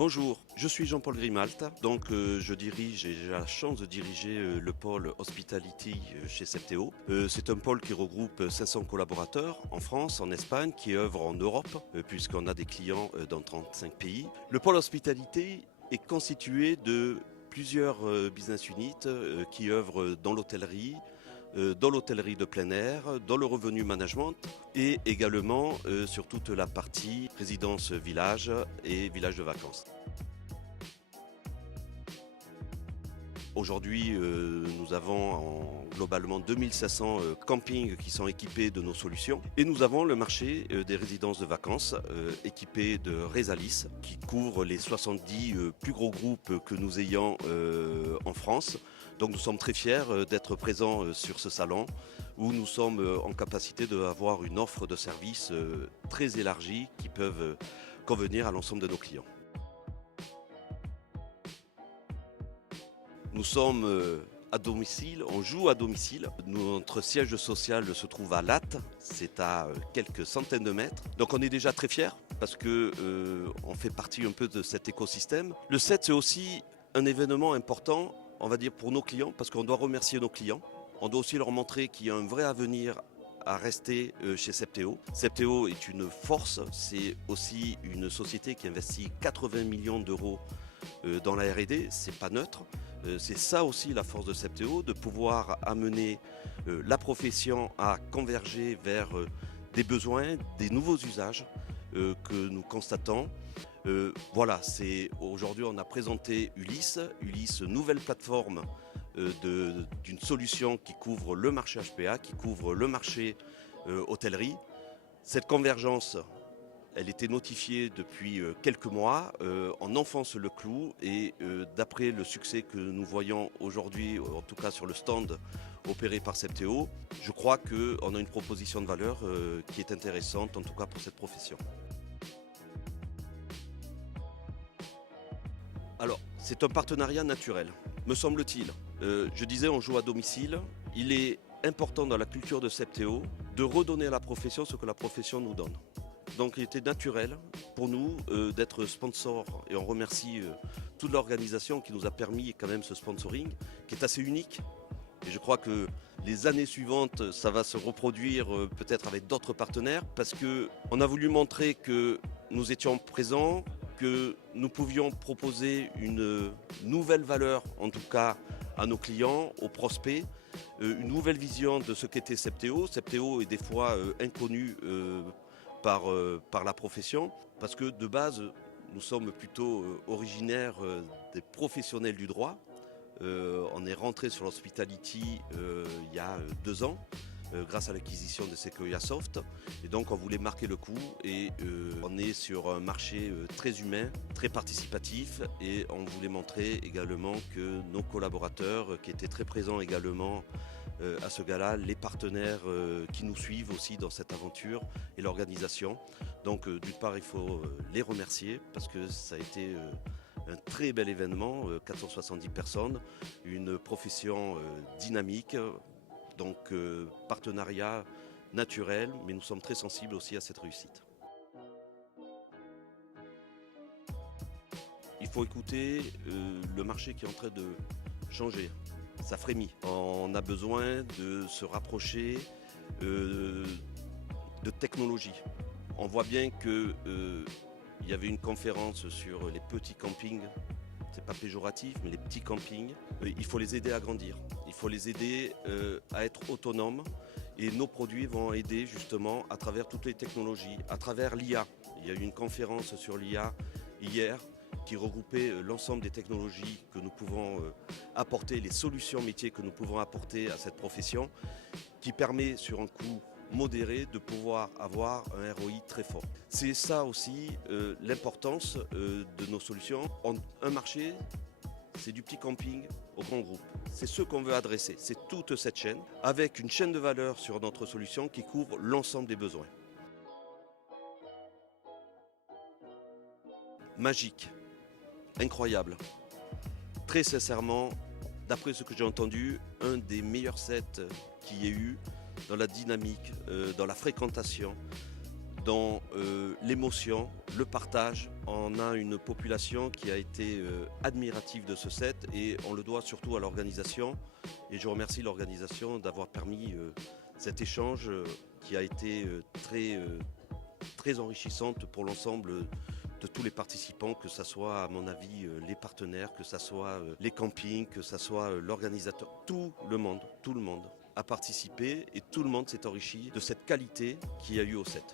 Bonjour, je suis Jean-Paul Grimalt, donc j'ai la chance de diriger le pôle Hospitality chez Septéo. C'est un pôle qui regroupe 500 collaborateurs en France, en Espagne, qui œuvrent en Europe, puisqu'on a des clients dans 35 pays. Le pôle Hospitality est constitué de plusieurs business units qui œuvrent dans l'hôtellerie de plein air, dans le revenu management et également sur toute la partie résidence village et village de vacances. Aujourd'hui, nous avons globalement 2500 campings qui sont équipés de nos solutions. Et nous avons le marché des résidences de vacances équipées de Resalis qui couvre les 70 plus gros groupes que nous ayons en France. Donc nous sommes très fiers d'être présents sur ce salon où nous sommes en capacité d'avoir une offre de services très élargie qui peuvent convenir à l'ensemble de nos clients. Nous sommes à domicile, on joue à domicile. Notre siège social se trouve à Latte, c'est à quelques centaines de mètres. Donc on est déjà très fiers parce que on fait partie un peu de cet écosystème. Le 7, c'est aussi un événement important, on va dire, pour nos clients, parce qu'on doit remercier nos clients. On doit aussi leur montrer qu'il y a un vrai avenir à rester chez Septéo. Septéo est une force, c'est aussi une société qui investit 80 millions d'euros dans la R&D, c'est pas neutre. C'est ça aussi la force de Septéo, de pouvoir amener la profession à converger vers des besoins, des nouveaux usages que nous constatons. Voilà, aujourd'hui on a présenté Ulysse, nouvelle plateforme d'une solution qui couvre le marché HPA, qui couvre le marché hôtellerie. Cette convergence, elle était notifiée depuis quelques mois, on enfonce le clou et d'après le succès que nous voyons aujourd'hui, en tout cas sur le stand opéré par Septéo, je crois qu'on a une proposition de valeur qui est intéressante, en tout cas pour cette profession. Alors, c'est un partenariat naturel, me semble-t-il. Je disais, on joue à domicile. Il est important dans la culture de Septéo de redonner à la profession ce que la profession nous donne. Donc il était naturel pour nous d'être sponsor et on remercie toute l'organisation qui nous a permis quand même ce sponsoring qui est assez unique. Et je crois que les années suivantes, ça va se reproduire peut-être avec d'autres partenaires parce qu'on a voulu montrer que nous étions présents, que nous pouvions proposer une nouvelle valeur, en tout cas à nos clients, aux prospects, une nouvelle vision de ce qu'était Septéo. Septéo est des fois inconnu par la profession, parce que de base, nous sommes plutôt originaires des professionnels du droit. On est rentré sur l'hospitality il y a 2 ans, grâce à l'acquisition de Sequoia Soft. Et donc on voulait marquer le coup et on est sur un marché très humain, très participatif et on voulait montrer également que nos collaborateurs qui étaient très présents également à ce gala, les partenaires qui nous suivent aussi dans cette aventure et l'organisation. Donc d'une part il faut les remercier parce que ça a été un très bel événement, 470 personnes, une profession dynamique, donc partenariat naturel, mais nous sommes très sensibles aussi à cette réussite. Il faut écouter le marché qui est en train de changer. Ça frémit. On a besoin de se rapprocher de technologie. On voit bien qu'il y avait une conférence sur les petits campings. C'est pas péjoratif, mais les petits campings, il faut les aider à grandir. Il faut les aider à être autonomes. Et nos produits vont aider justement à travers toutes les technologies, à travers l'IA. Il y a eu une conférence sur l'IA hier qui regroupait l'ensemble des technologies que nous pouvons apporter, les solutions métiers que nous pouvons apporter à cette profession, qui permet sur un coût modéré de pouvoir avoir un ROI très fort. C'est ça aussi l'importance de nos solutions. Un marché, c'est du petit camping au grand groupe. C'est ce qu'on veut adresser, c'est toute cette chaîne, avec une chaîne de valeur sur notre solution qui couvre l'ensemble des besoins. Magique, incroyable. Très sincèrement, d'après ce que j'ai entendu, un des meilleurs sets qu'il y ait eu dans la dynamique, dans la fréquentation, dans l'émotion, le partage. On a une population qui a été admirative de ce set et on le doit surtout à l'organisation. Et je remercie l'organisation d'avoir permis cet échange qui a été très enrichissante pour l'ensemble de tous les participants, que ce soit à mon avis les partenaires, que ce soit les campings, que ce soit l'organisateur. Tout le monde a participé et tout le monde s'est enrichi de cette qualité qu'il y a eu au set.